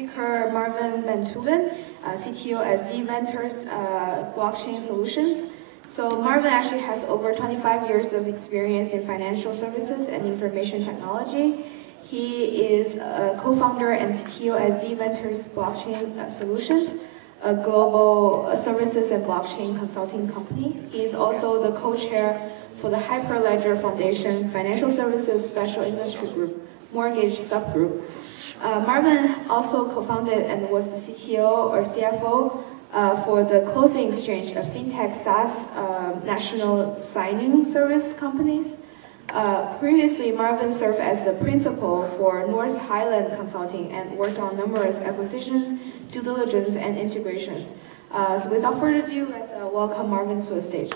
speaker Marvin Bantugan, CTO at Z Ventures Blockchain Solutions. So Marvin actually has over 25 years of experience in financial services and information technology. He is a co-founder and CTO at Z Ventures Blockchain Solutions, a global services and blockchain consulting company. He is also the co-chair for the Hyperledger Foundation Financial Services Special Industry Group Mortgage Subgroup. Marvin also co-founded and was the CTO or CFO for the Closing Exchange, a fintech SaaS national signing service companies. Previously, Marvin served as the principal for North Highland Consulting and worked on numerous acquisitions, due diligence, and integrations. So without further ado, let's welcome Marvin to the stage.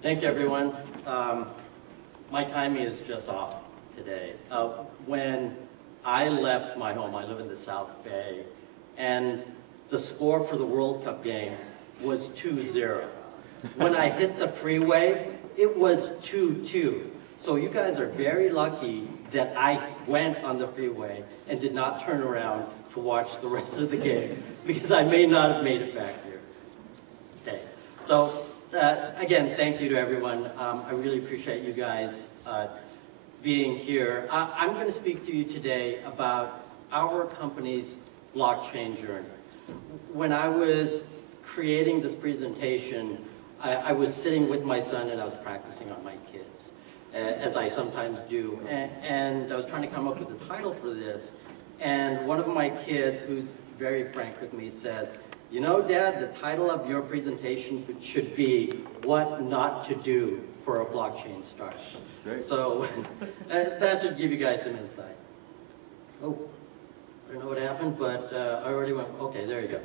Thank you, everyone. My timing is just off today. When I left my home, I live in the South Bay, and the score for the World Cup game was 2-0. When I hit the freeway, it was 2-2. So you guys are very lucky that I went on the freeway and did not turn around to watch the rest of the game, because I may not have made it back here. Okay, so again, thank you to everyone. I really appreciate you guys being here. I'm going to speak to you today about our company's blockchain journey. When I was creating this presentation, I was sitting with my son and I was practicing on my kids, as I sometimes do. And I was trying to come up with a title for this. And one of my kids, who's very frank with me, says, "You know, Dad, the title of your presentation should be What Not to Do for a Blockchain Startup." Great. So that should give you guys some insight. Oh, I don't know what happened, but I already went, okay, there you go.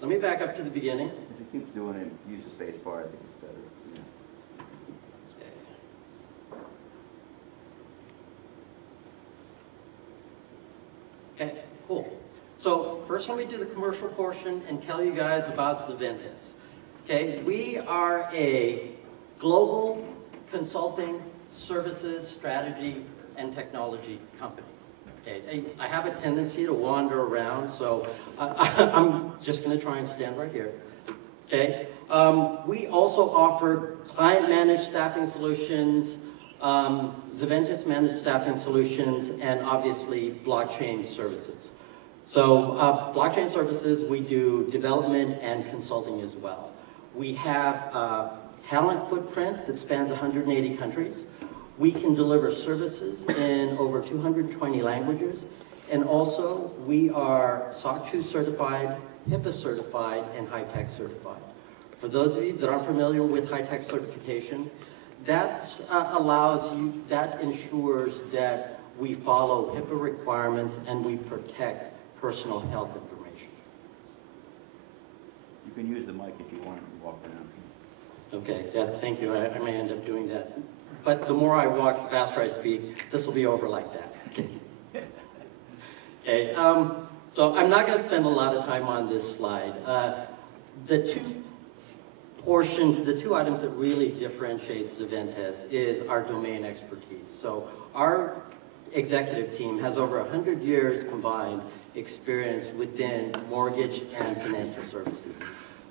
Let me back up to the beginning. If you keep doing it, use the space bar, I think it's better. Yeah. Okay, cool. So first let me do the commercial portion and tell you guys about Zaventus. Okay, we are a global consulting services, strategy, and technology company. Okay, I have a tendency to wander around, so I'm just going to try and stand right here. Okay, we also offer client-managed staffing solutions, Zaventus managed staffing solutions, and obviously blockchain services. So blockchain services, we do development and consulting as well. We have a talent footprint that spans 180 countries. We can deliver services in over 220 languages. And also, we are SOC 2 certified, HIPAA certified, and high-tech certified. For those of you that aren't familiar with high-tech certification, that ensures that we follow HIPAA requirements and we protect personal health information. You can use the mic if you want to walk around. Okay, yeah, thank you. I may end up doing that. But the more I walk, the faster I speak, this will be over like that. Okay, so I'm not going to spend a lot of time on this slide. The two items that really differentiate Zaventus is our domain expertise. So our executive team has over 100 years combined experience within mortgage and financial services.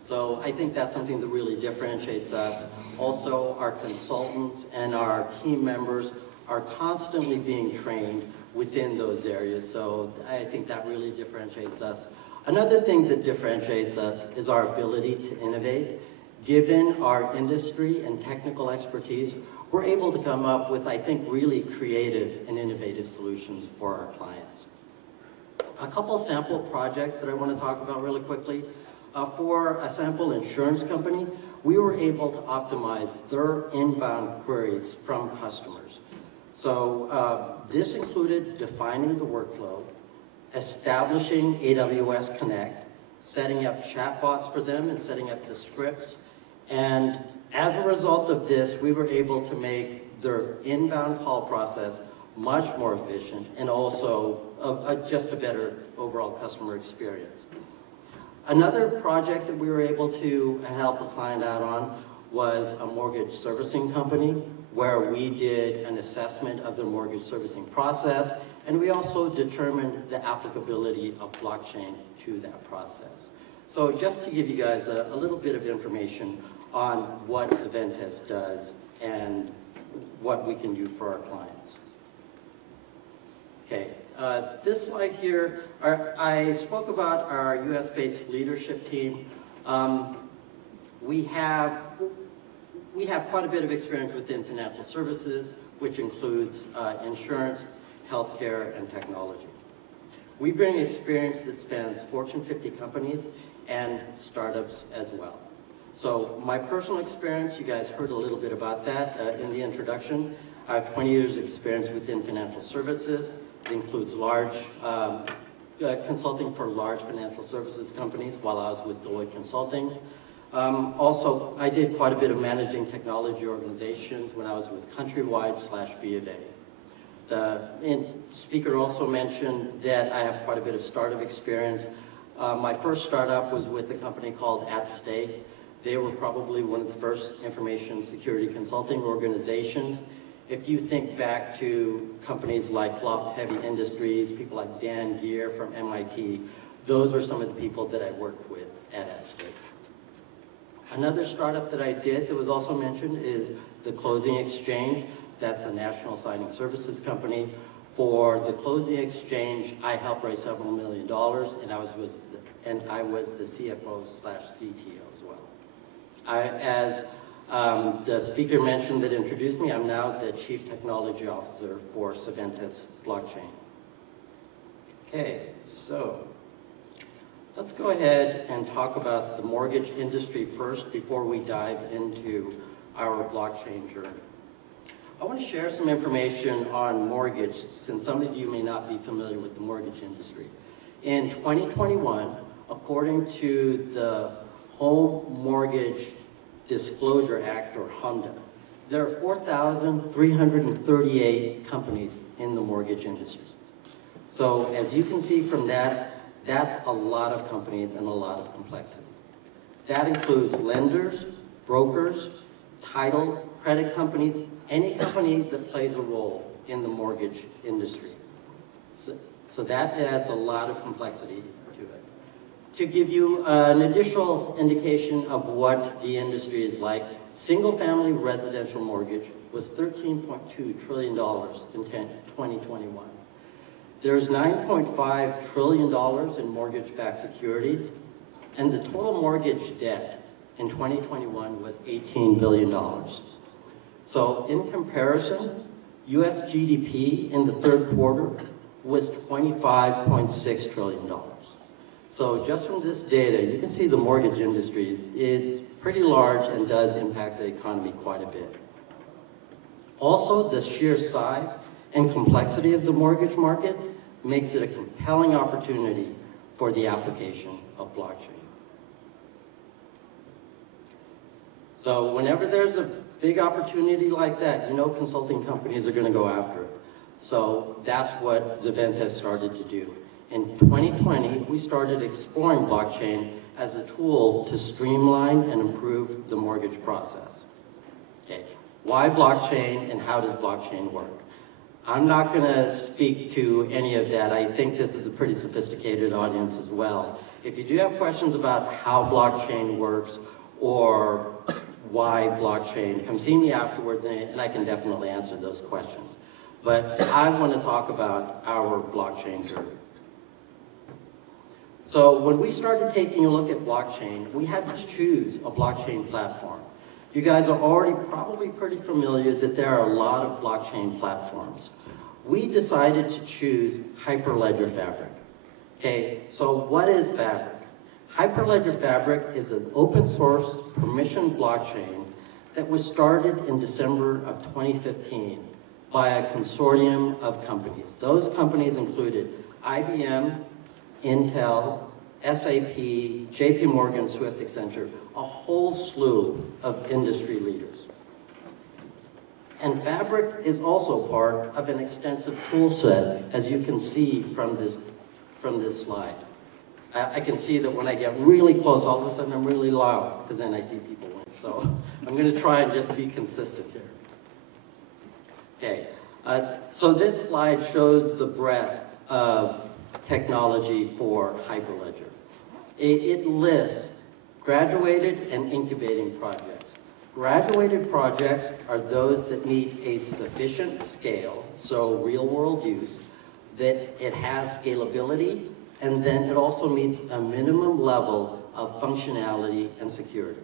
So I think that's something that really differentiates us. Also, our consultants and our team members are constantly being trained within those areas. So I think that really differentiates us. Another thing that differentiates us is our ability to innovate. Given our industry and technical expertise, we're able to come up with, I think, really creative and innovative solutions for our clients. A couple sample projects that I want to talk about really quickly. For a sample insurance company, we were able to optimize their inbound queries from customers. So this included defining the workflow, establishing AWS Connect, setting up chatbots for them and setting up the scripts. And as a result of this, we were able to make their inbound call process much more efficient and also just a better overall customer experience. Another project that we were able to help a client out on was a mortgage servicing company, where we did an assessment of the mortgage servicing process, and we also determined the applicability of blockchain to that process. So just to give you guys a little bit of information on what Xaventus does and what we can do for our clients. Okay, this slide here, I spoke about our US-based leadership team. We have quite a bit of experience within financial services, which includes insurance, healthcare, and technology. We bring experience that spans Fortune 50 companies and startups as well. So my personal experience, you guys heard a little bit about that in the introduction. I have 20 years experience within financial services. It includes large consulting for large financial services companies while I was with Deloitte Consulting. Also, I did quite a bit of managing technology organizations when I was with Countrywide/B of A. The speaker also mentioned that I have quite a bit of startup experience. My first startup was with a company called At Stake. They were probably one of the first information security consulting organizations. If you think back to companies like Loft Heavy Industries, people like Dan Gear from MIT, those are some of the people that I worked with at Stake. Another startup that I did that was also mentioned is the Closing Exchange. That's a national signing services company. For the Closing Exchange, I helped raise several $1 million, and I was the CFO/CTO as well. As the speaker mentioned that introduced me, I'm now the Chief Technology Officer for Xaventus Blockchain. Okay, so let's go ahead and talk about the mortgage industry first before we dive into our blockchain journey. I want to share some information on mortgage, since some of you may not be familiar with the mortgage industry. In 2021, according to the Home Mortgage Disclosure Act, or HMDA, there are 4,338 companies in the mortgage industry. So as you can see from that, that's a lot of companies and a lot of complexity. That includes lenders, brokers, title, credit companies, any company that plays a role in the mortgage industry. So that adds a lot of complexity to it. To give you an additional indication of what the industry is like, single-family residential mortgage was $13.2 trillion in 2021. There's $9.5 trillion in mortgage-backed securities, and the total mortgage debt in 2021 was $18 billion. So in comparison, US GDP in the third quarter was $25.6 trillion. So just from this data, you can see the mortgage industry is pretty large and does impact the economy quite a bit. Also, the sheer size and complexity of the mortgage market makes it a compelling opportunity for the application of blockchain. So whenever there's a big opportunity like that, you know consulting companies are going to go after it. So that's what Xaventus started to do. In 2020, we started exploring blockchain as a tool to streamline and improve the mortgage process. Okay, why blockchain and how does blockchain work? I'm not going to speak to any of that. I think this is a pretty sophisticated audience as well. If you do have questions about how blockchain works or why blockchain, come see me afterwards and I can definitely answer those questions. But I want to talk about our blockchain journey. So when we started taking a look at blockchain, we had to choose a blockchain platform. You guys are already probably pretty familiar that there are a lot of blockchain platforms. We decided to choose Hyperledger Fabric. Okay, so what is Fabric? Hyperledger Fabric is an open source permission blockchain that was started in December of 2015 by a consortium of companies. Those companies included IBM, Int'l, SAP, JP Morgan, Swift, Accenture, a whole slew of industry leaders. And Fabric is also part of an extensive tool set, as you can see from this slide. I can see that when I get really close, all of a sudden I'm really loud, because then I see people win. So I'm going to try and just be consistent here. Okay, so this slide shows the breadth of technology for Hyperledger. It lists graduated and incubating projects. Graduated projects are those that meet a sufficient scale, so real-world use, that it has scalability, and then it also meets a minimum level of functionality and security.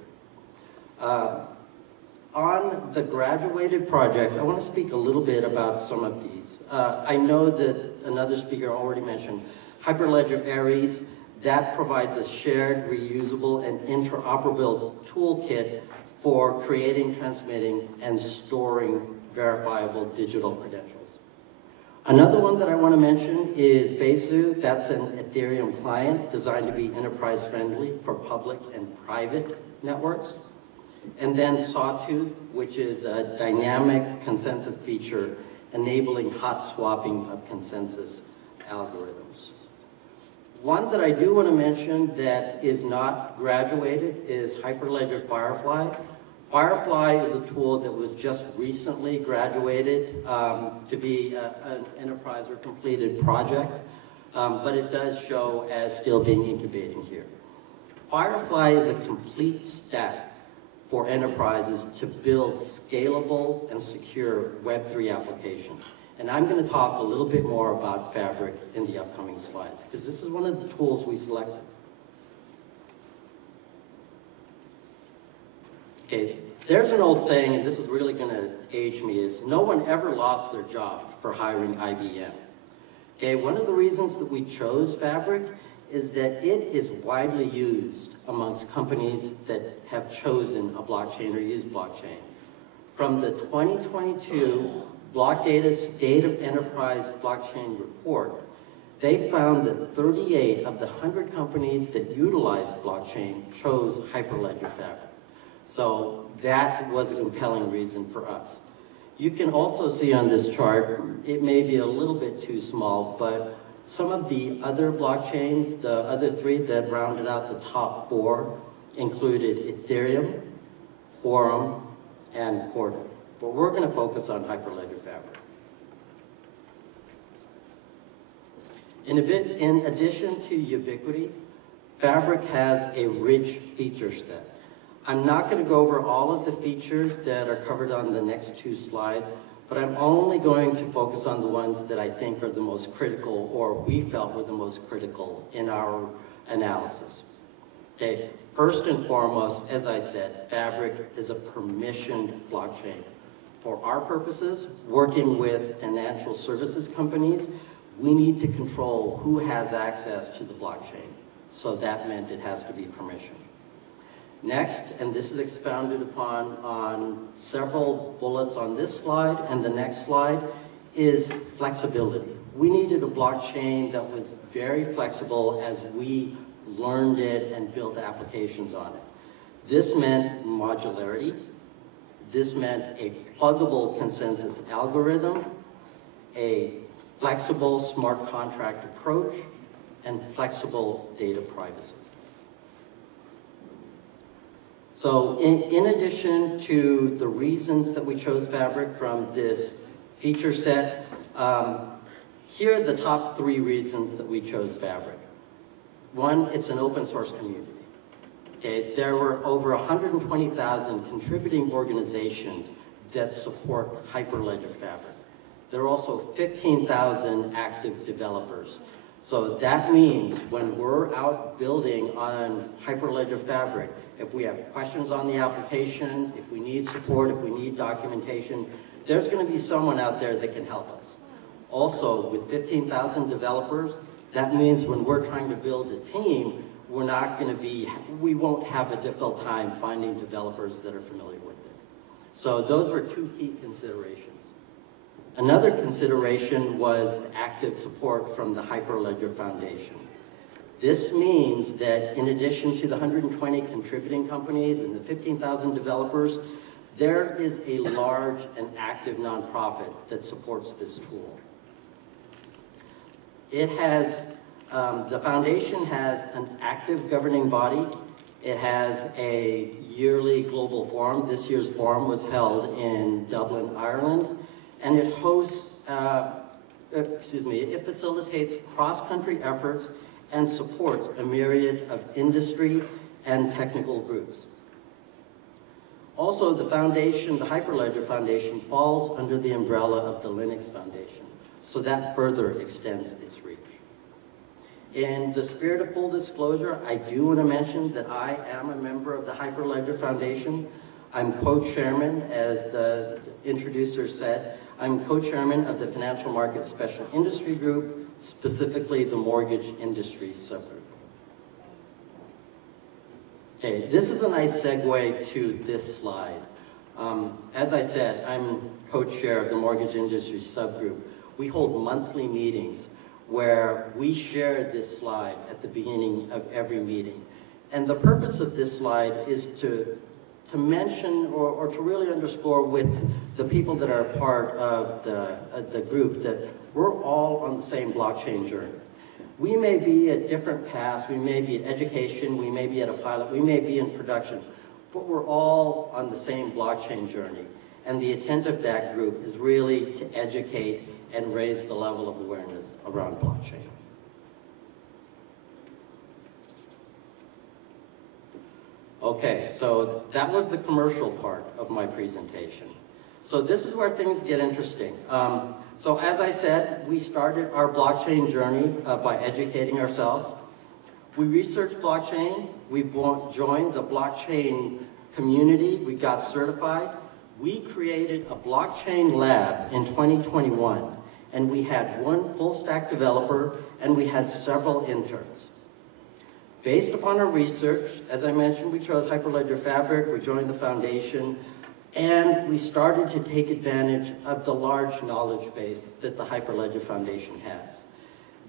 On the graduated projects, I want to speak a little bit about some of these. I know that another speaker already mentioned Hyperledger Aries. That provides a shared, reusable, and interoperable toolkit for creating, transmitting, and storing verifiable digital credentials. Another one that I want to mention is Besu. That's an Ethereum client designed to be enterprise-friendly for public and private networks. And then Sawtooth, which is a dynamic consensus feature enabling hot swapping of consensus algorithms. One that I do want to mention that is not graduated is Hyperledger Firefly. Firefly is a tool that was just recently graduated to be an enterprise or completed project, but it does show as still being incubating here. Firefly is a complete stack for enterprises to build scalable and secure Web3 applications. And I'm going to talk a little bit more about Fabric in the upcoming slides, because this is one of the tools we selected. Okay, there's an old saying, and this is really going to age me, is no one ever lost their job for hiring IBM. Okay, one of the reasons that we chose Fabric is that it is widely used amongst companies that have chosen a blockchain or use blockchain. From the 2022 Blockdata State of Enterprise Blockchain Report, they found that 38 of the 100 companies that utilized blockchain chose Hyperledger Fabric. So that was a compelling reason for us. You can also see on this chart, it may be a little bit too small, but some of the other blockchains, the other three that rounded out the top 4, included Ethereum, Quorum, and Corda. But we're going to focus on Hyperledger Fabric. In addition to ubiquity, Fabric has a rich feature set. I'm not going to go over all of the features that are covered on the next 2 slides, but I'm only going to focus on the ones that I think are the most critical, or we felt were the most critical in our analysis. Okay, first and foremost, as I said, Fabric is a permissioned blockchain. For our purposes, working with financial services companies, we need to control who has access to the blockchain. So that meant it has to be permissioned. Next, and this is expounded upon on several bullets on this slide and the next slide, is flexibility. We needed a blockchain that was very flexible as we learned it and built applications on it. This meant modularity. This meant a pluggable consensus algorithm, a flexible smart contract approach, and flexible data privacy. So in addition to the reasons that we chose Fabric from this feature set, here are the top 3 reasons that we chose Fabric. One, it's an open source community. Okay, there were over 120,000 contributing organizations that support Hyperledger Fabric. There are also 15,000 active developers. So that means when we're out building on Hyperledger Fabric, if we have questions on the applications, if we need support, if we need documentation, there's going to be someone out there that can help us. Also, with 15,000 developers, that means when we're trying to build a team, we won't have a difficult time finding developers that are familiar with it. So those were 2 key considerations. Another consideration was the active support from the Hyperledger Foundation. This means that in addition to the 120 contributing companies and the 15,000 developers, there is a large and active nonprofit that supports this tool. It has The foundation has an active governing body. It has a yearly global forum. This year's forum was held in Dublin, Ireland, and it hosts, it facilitates cross-country efforts and supports a myriad of industry and technical groups. Also, the foundation, the Hyperledger Foundation, falls under the umbrella of the Linux Foundation, so that further extends its reach. In the spirit of full disclosure, I do want to mention that I am a member of the Hyperledger Foundation. I'm co-chairman, as the introducer said. I'm co-chairman of the Financial Markets Special Industry Group, specifically the mortgage industry subgroup. Okay, this is a nice segue to this slide. As I said, I'm co-chair of the mortgage industry subgroup. We hold monthly meetings where we share this slide at the beginning of every meeting. And the purpose of this slide is to mention or to really underscore with the people that are part of the group that we're all on the same blockchain journey. We may be at different paths, we may be at education, we may be at a pilot, we may be in production, but we're all on the same blockchain journey. And the intent of that group is really to educate and raise the level of awareness around blockchain. Okay, so that was the commercial part of my presentation. So this is where things get interesting. So as I said, we started our blockchain journey by educating ourselves. We researched blockchain, we joined the blockchain community, we got certified. We created a blockchain lab in 2021, and we had one full stack developer, and we had several interns. Based upon our research, as I mentioned, we chose Hyperledger Fabric, we joined the foundation, and we started to take advantage of the large knowledge base that the Hyperledger Foundation has.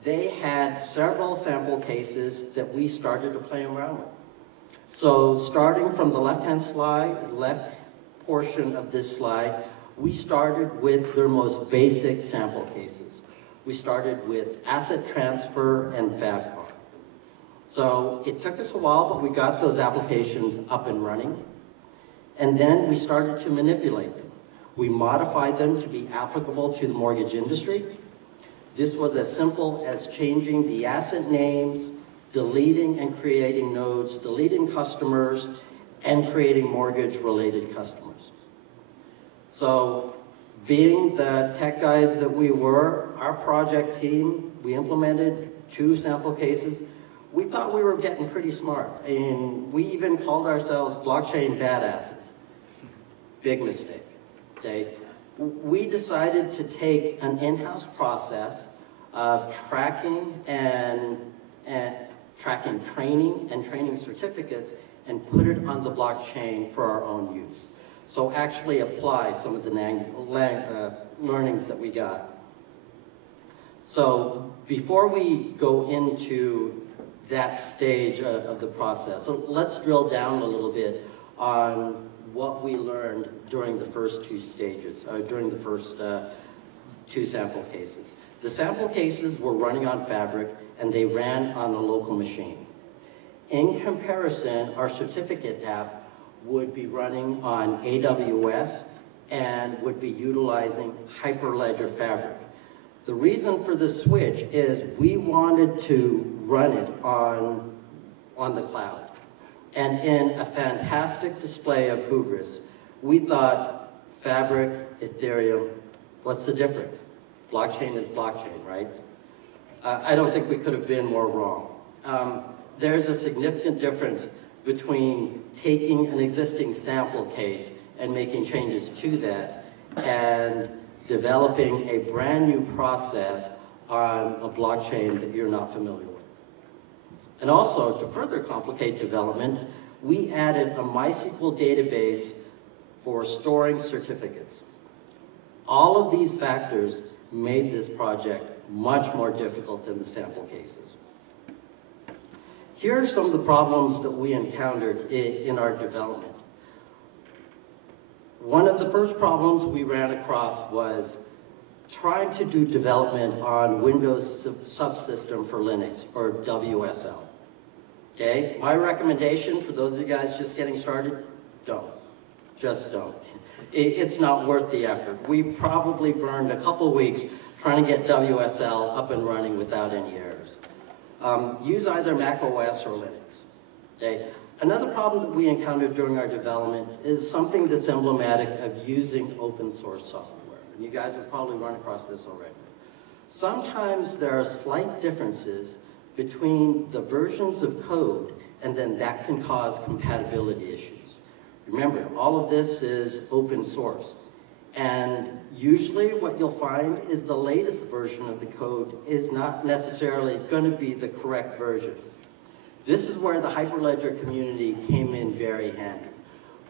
They had several sample cases that we started to play around with. So starting from the left-hand slide, left portion of this slide, we started with their most basic sample cases. We started with asset transfer and FabCard. So it took us a while, but we got those applications up and running. And then we started to manipulate them. We modified them to be applicable to the mortgage industry. This was as simple as changing the asset names, deleting and creating nodes, deleting customers, and creating mortgage-related customers. So being the tech guys that we were, our project team, we implemented 2 sample cases. We thought we were getting pretty smart, and we even called ourselves blockchain badasses. Big mistake, okay? We decided to take an in-house process of tracking and tracking training and training certificates and put it on the blockchain for our own use. So actually apply some of the learnings that we got. So before we go into that stage of the process, so let's drill down a little bit on what we learned during the first 2 stages, during the first 2 sample cases. The sample cases were running on Fabric, and they ran on a local machine. In comparison, our certificate app would be running on AWS and would be utilizing Hyperledger Fabric. The reason for the switch is we wanted to run it on the cloud. And in a fantastic display of hubris, we thought Fabric, Ethereum, what's the difference? Blockchain is blockchain, right? I don't think we could have been more wrong. There's a significant difference between taking an existing sample case and making changes to that and developing a brand new process on a blockchain that you're not familiar with. And also, to further complicate development, we added a MySQL database for storing certificates. All of these factors made this project much more difficult than the sample cases. Here are some of the problems that we encountered in our development. One of the first problems we ran across was trying to do development on Windows subsystem for Linux, or WSL. Okay, my recommendation for those of you guys just getting started, don't. Just don't. It's not worth the effort. We probably burned a couple weeks trying to get WSL up and running without any errors. Use either Mac OS or Linux. Okay? Another problem that we encountered during our development is something that's emblematic of using open source software. And you guys have probably run across this already. Sometimes there are slight differences between the versions of code, and then that can cause compatibility issues. Remember, all of this is open source. And usually what you'll find is the latest version of the code is not necessarily going to be the correct version. This is where the Hyperledger community came in very handy.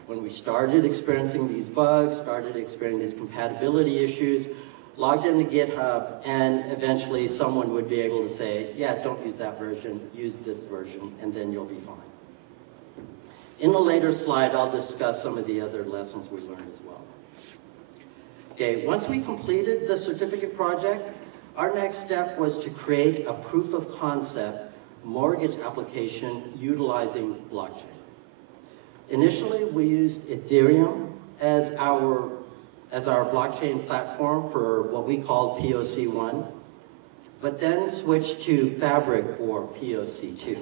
When we started experiencing these bugs, started experiencing these compatibility issues, logged into GitHub, and eventually someone would be able to say, yeah, don't use that version, use this version, and then you'll be fine. In a later slide, I'll discuss some of the other lessons we learned as well. Okay, once we completed the certificate project, our next step was to create a proof of concept mortgage application utilizing blockchain. Initially, we used Ethereum as our blockchain platform for what we called POC1, but then switched to Fabric for POC2.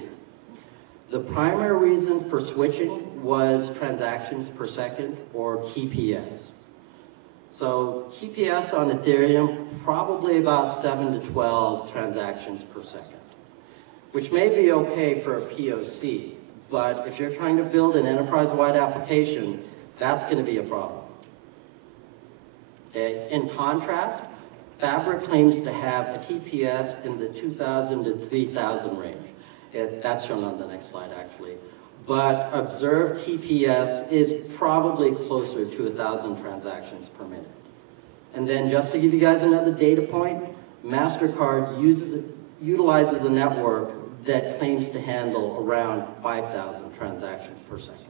The primary reason for switching was transactions per second, or TPS. So TPS on Ethereum, probably about 7 to 12 transactions per second, which may be okay for a POC, but if you're trying to build an enterprise-wide application, that's going to be a problem. Okay. In contrast, Fabric claims to have a TPS in the 2,000 to 3,000 range. That's shown on the next slide, actually. But observed TPS is probably closer to 1,000 transactions per minute. And then just to give you guys another data point, MasterCard utilizes a network that claims to handle around 5,000 transactions per second.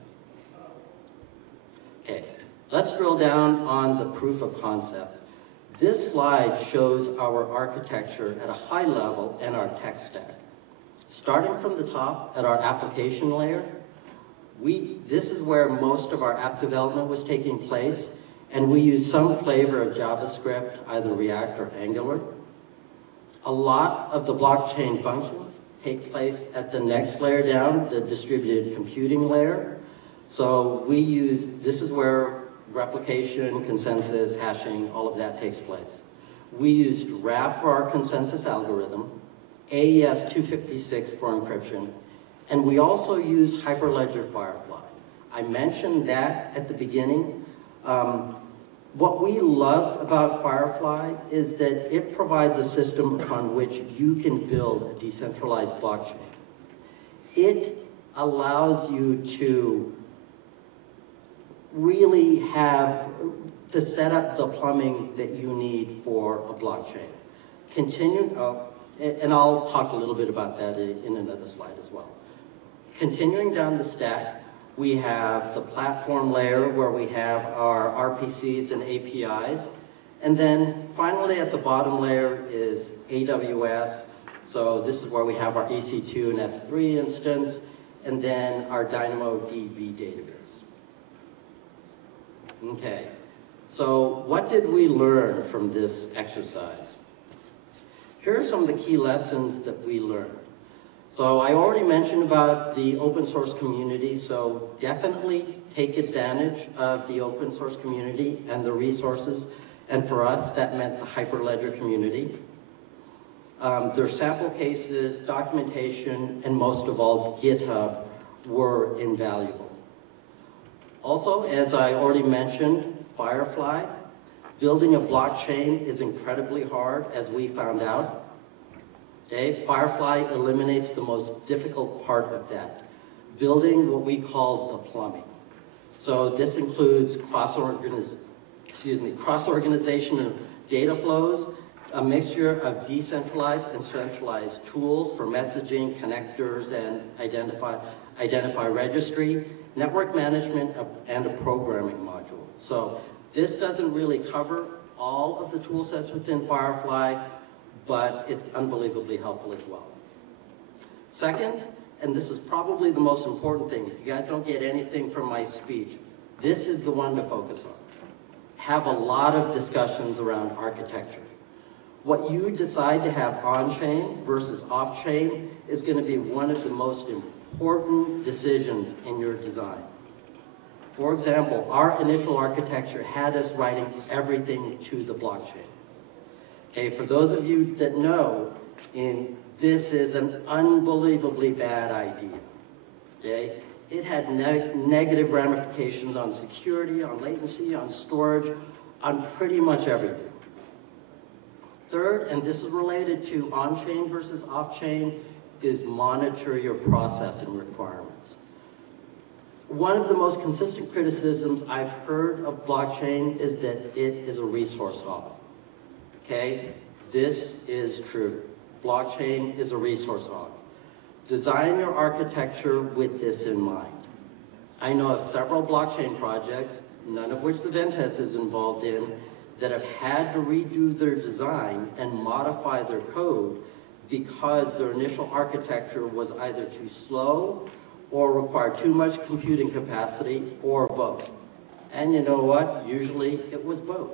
Okay, let's drill down on the proof of concept. This slide shows our architecture at a high level and our tech stack. Starting from the top at our application layer, this is where most of our app development was taking place, and we use some flavor of JavaScript, either React or Angular. A lot of the blockchain functions take place at the next layer down, the distributed computing layer. So this is where replication, consensus, hashing, all of that takes place. We used RAP for our consensus algorithm, AES 256 for encryption, and we also used Hyperledger Firefly. I mentioned that at the beginning. What we loved about Firefly is that it provides a system upon which you can build a decentralized blockchain. It allows you to really to set up the plumbing that you need for a blockchain. And I'll talk a little bit about that in another slide as well. Continuing down the stack, we have the platform layer where we have our RPCs and APIs. And then finally at the bottom layer is AWS. So this is where we have our EC2 and S3 instance, and then our DynamoDB database. Okay, so what did we learn from this exercise? Here are some of the key lessons that we learned. So I already mentioned about the open source community, so definitely take advantage of the open source community and the resources. And for us, that meant the Hyperledger community. Their sample cases, documentation, and most of all, GitHub were invaluable. Also, as I already mentioned, Firefly. Building a blockchain is incredibly hard, as we found out. Okay? Firefly eliminates the most difficult part of that, building what we call the plumbing. So this includes cross-organization of data flows, a mixture of decentralized and centralized tools for messaging, connectors, and identify registry, network management, and a programming module. So this doesn't really cover all of the tool sets within Firefly, but it's unbelievably helpful as well. Second, and this is probably the most important thing, if you guys don't get anything from my speech, this is the one to focus on. Have a lot of discussions around architecture. What you decide to have on-chain versus off-chain is going to be one of the most important decisions in your design. For example, our initial architecture had us writing everything to the blockchain. Okay, for those of you that know, this is an unbelievably bad idea. Okay, it had negative ramifications on security, on latency, on storage, on pretty much everything. Third, and this is related to on-chain versus off-chain, is monitor your processing requirements. One of the most consistent criticisms I've heard of blockchain is that it is a resource hog. Okay, this is true. Blockchain is a resource hog. Design your architecture with this in mind. I know of several blockchain projects, none of which the Ventest is involved in, that have had to redo their design and modify their code because their initial architecture was either too slow or required too much computing capacity, or both. And you know what? Usually it was both.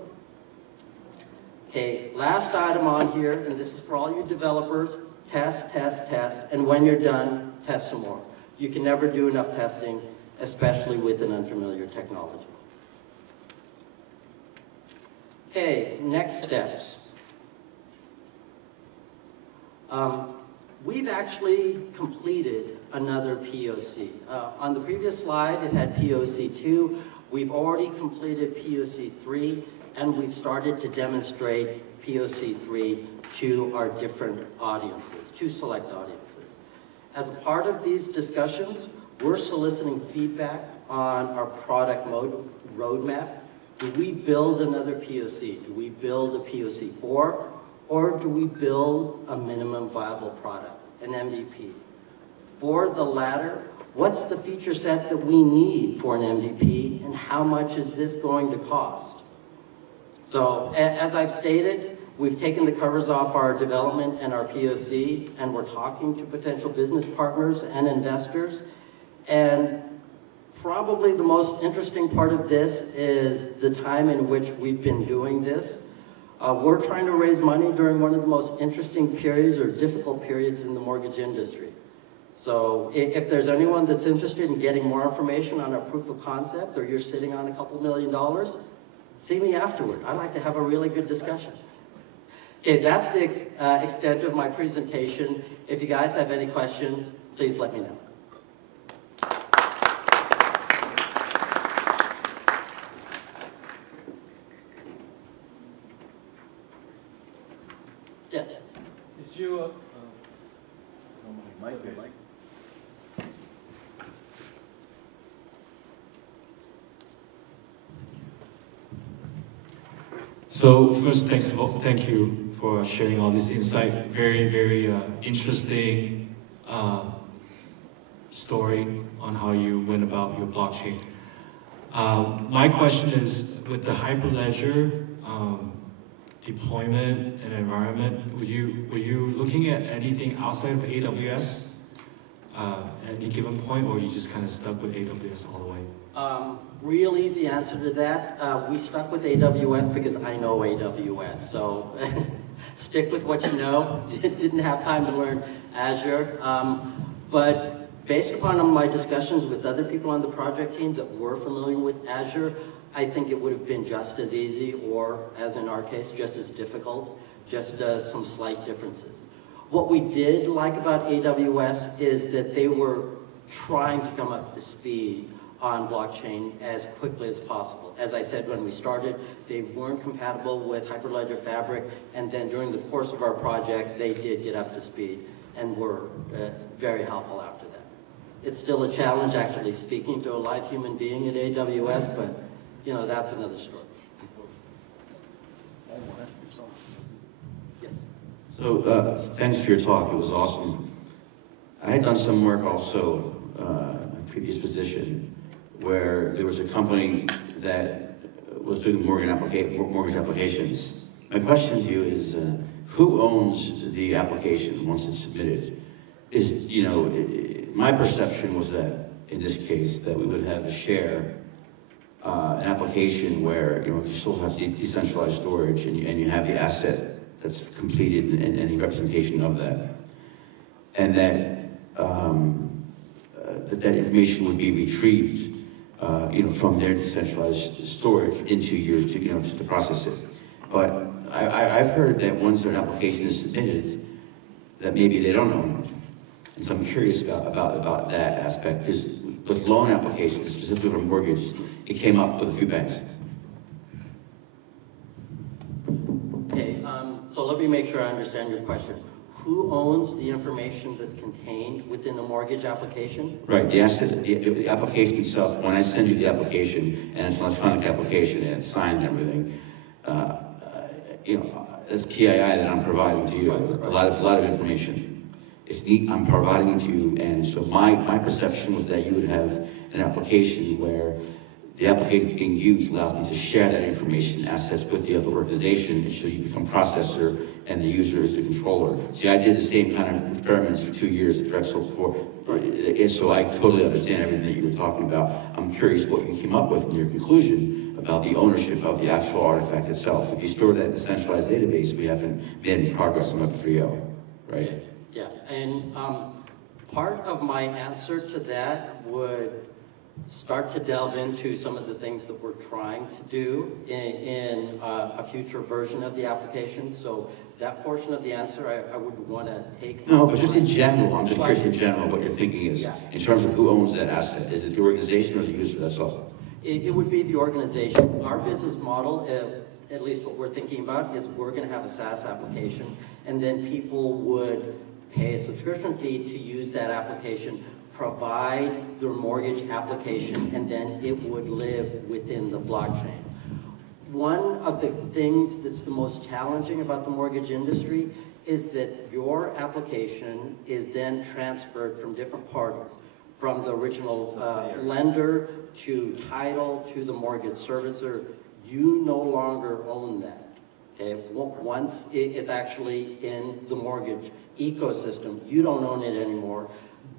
Okay, last item on here, and this is for all you developers, test, test, test, and when you're done, test some more. You can never do enough testing, especially with an unfamiliar technology. Okay, next steps. We've actually completed another POC. On the previous slide, it had POC 2. We've already completed POC 3, and we've started to demonstrate POC 3 to our different audiences, to select audiences. As a part of these discussions, we're soliciting feedback on our product roadmap. Do we build another POC? Do we build a POC 4? Or do we build a minimum viable product, an MVP? For the latter, what's the feature set that we need for an MVP, and how much is this going to cost? So, as I've stated, we've taken the covers off our development and our POC, and we're talking to potential business partners and investors. And probably the most interesting part of this is the time in which we've been doing this. We're trying to raise money during one of the most interesting periods or difficult periods in the mortgage industry. So if there's anyone that's interested in getting more information on our proof of concept, or you're sitting on a couple $1 million, see me afterward. I'd like to have a really good discussion. Okay, that's the extent of my presentation. If you guys have any questions, please let me know. Yes. Did you, Mike. So first, thank you for sharing all this insight. Very, very interesting story on how you went about your blockchain. My question is, with the Hyperledger deployment and environment, were you looking at anything outside of AWS at any given point, or you just kind of stuck with AWS all the way? Real easy answer to that. We stuck with AWS because I know AWS. So stick with what you know. Didn't have time to learn Azure. But based upon my discussions with other people on the project team that were familiar with Azure, I think it would have been just as easy, or as in our case, just as difficult, just some slight differences. What we did like about AWS is that they were trying to come up to speed on blockchain as quickly as possible. As I said when we started, they weren't compatible with Hyperledger Fabric, and then during the course of our project, they did get up to speed and were very helpful after that. It's still a challenge actually speaking to a live human being at AWS, but you know, that's another story. Yes. So, thanks for your talk. It was awesome. I had done some work also in a previous position where there was a company that was doing mortgage applications. My question to you is, who owns the application once it's submitted? My perception was that, in this case, that we would have a share, an application where, you still have decentralized storage and you have the asset that's completed and the representation of that. And that that information would be retrieved, from their decentralized storage into yours to process it. But I've heard that once an application is submitted, that maybe they don't own it. And so I'm curious about that aspect, because with loan applications, specifically for mortgage, it came up with a few banks. Okay, so let me make sure I understand your question. Who owns the information that's contained within the mortgage application? Right, the application itself, when I send you the application, and it's an electronic application, and it's signed and everything, that's PII that I'm providing to you, a lot of information. It's neat, I'm providing it to you, and so my perception was that you would have an application where the application being used allows me to share that information, assets with the other organization, and so you become processor and the user is the controller. See, I did the same kind of experiments for 2 years at Drexel before, and so I totally understand everything that you were talking about. I'm curious what you came up with in your conclusion about the ownership of the actual artifact itself. If you store that in a centralized database, we haven't made any progress on Web 3.0, right? Yeah, and part of my answer to that would start to delve into some of the things that we're trying to do in a future version of the application. So that portion of the answer I would want to take. No, but just in general, I'm just curious in general what your thinking is. Yeah. In terms of who owns that asset. Is it the organization or the user, that's all? It would be the organization. Our business model, at least what we're thinking about, is we're going to have a SaaS application, and then people would pay a subscription fee to use that application, provide their mortgage application, and then it would live within the blockchain. One of the things that's the most challenging about the mortgage industry is that your application is then transferred from different parties, from the original lender to title to the mortgage servicer. You no longer own that. Okay? Once it is actually in the mortgage ecosystem, you don't own it anymore,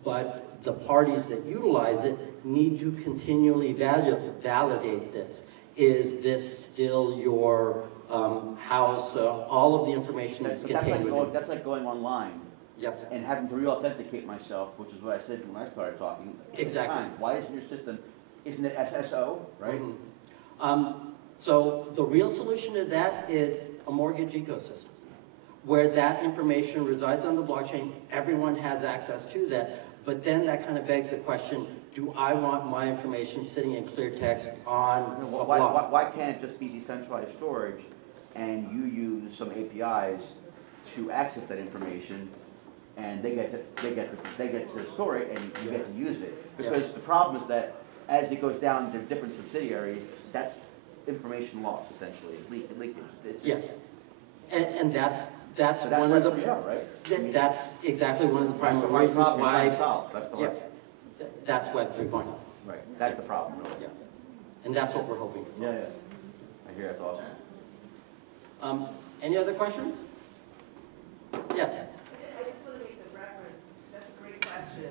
but the parties that utilize it need to continually validate this. Is this still your house? All of the information that's contained within it. That's like going online. Yep. And having to re-authenticate myself, which is what I said when I started talking. Exactly. Why isn't your system, isn't it SSO, right? Mm-hmm. So the real solution to that is a mortgage ecosystem, where that information resides on the blockchain. Everyone has access to that. But then that kind of begs the question, do I want my information sitting in clear text on a block? Why can't it just be decentralized storage and you use some APIs to access that information, and they get to store it and you get to use it? Because the problem is that as it goes down to different subsidiaries, that's information loss, essentially, leakage. Yes, and that's one of the that's exactly one of the primary reasons why. That's Web 3.0. Right, that's the problem. Really. Yeah, and that's what we're hoping to solve. Yeah. I hear that's awesome. Any other questions? Yes. I just want to make the reference. That's a great question.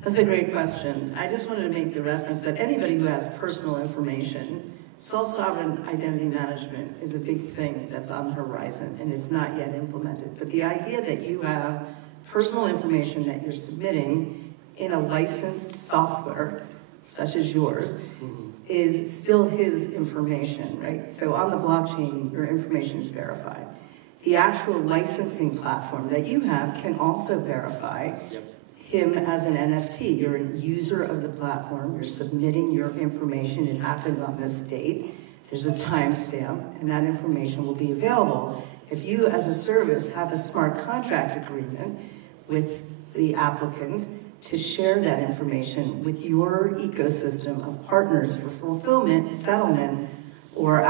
That's a great question. I just wanted to make the reference that anybody who has personal information, self-sovereign identity management is a big thing that's on the horizon, and it's not yet implemented. But the idea that you have personal information that you're submitting in a licensed software, such as yours, is still his information, right? So on the blockchain, your information is verified. The actual licensing platform that you have can also verify him as an NFT. You're a user of the platform, you're submitting your information, it happened on this date, there's a timestamp, and that information will be available. If you as a service have a smart contract agreement with the applicant to share that information with your ecosystem of partners for fulfillment, settlement, or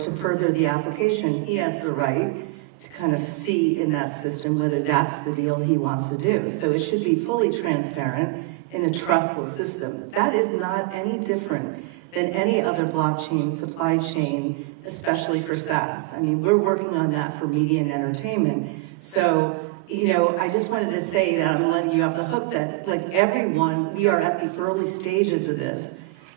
to further the application, he has the right to kind of see in that system whether that's the deal he wants to do. So it should be fully transparent in a trustless system. That is not any different than any other blockchain supply chain, especially for SaaS. I mean, we're working on that for media and entertainment. So, you know, I just wanted to say that I'm letting you off the hook that, like everyone, we are at the early stages of this.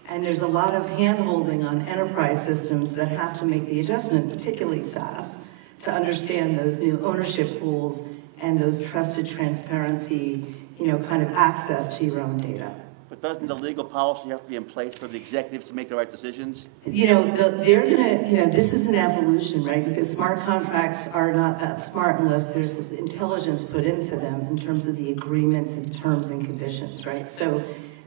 And there's a lot of hand-holding on enterprise systems that have to make the adjustment, particularly SaaS, to understand those new ownership pools and those trusted transparency, you know, kind of access to your own data. But doesn't the legal policy have to be in place for the executives to make the right decisions? You know, they're gonna, you know, this is an evolution, right? Because smart contracts are not that smart unless there's intelligence put into them in terms of the agreements and terms and conditions, right? So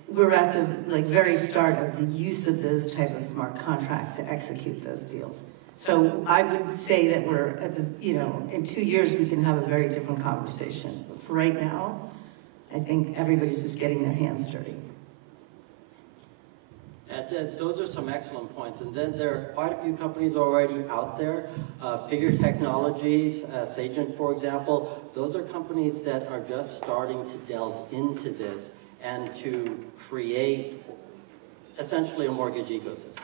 we're at the very start of the use of those type of smart contracts to execute those deals. So I would say that we're at the, you know, in 2 years we can have a very different conversation. But for right now, I think everybody's just getting their hands dirty. Those are some excellent points. And then there are quite a few companies already out there. Figure Technologies, Sagent, for example, those are companies that are just starting to delve into this and to create essentially a mortgage ecosystem.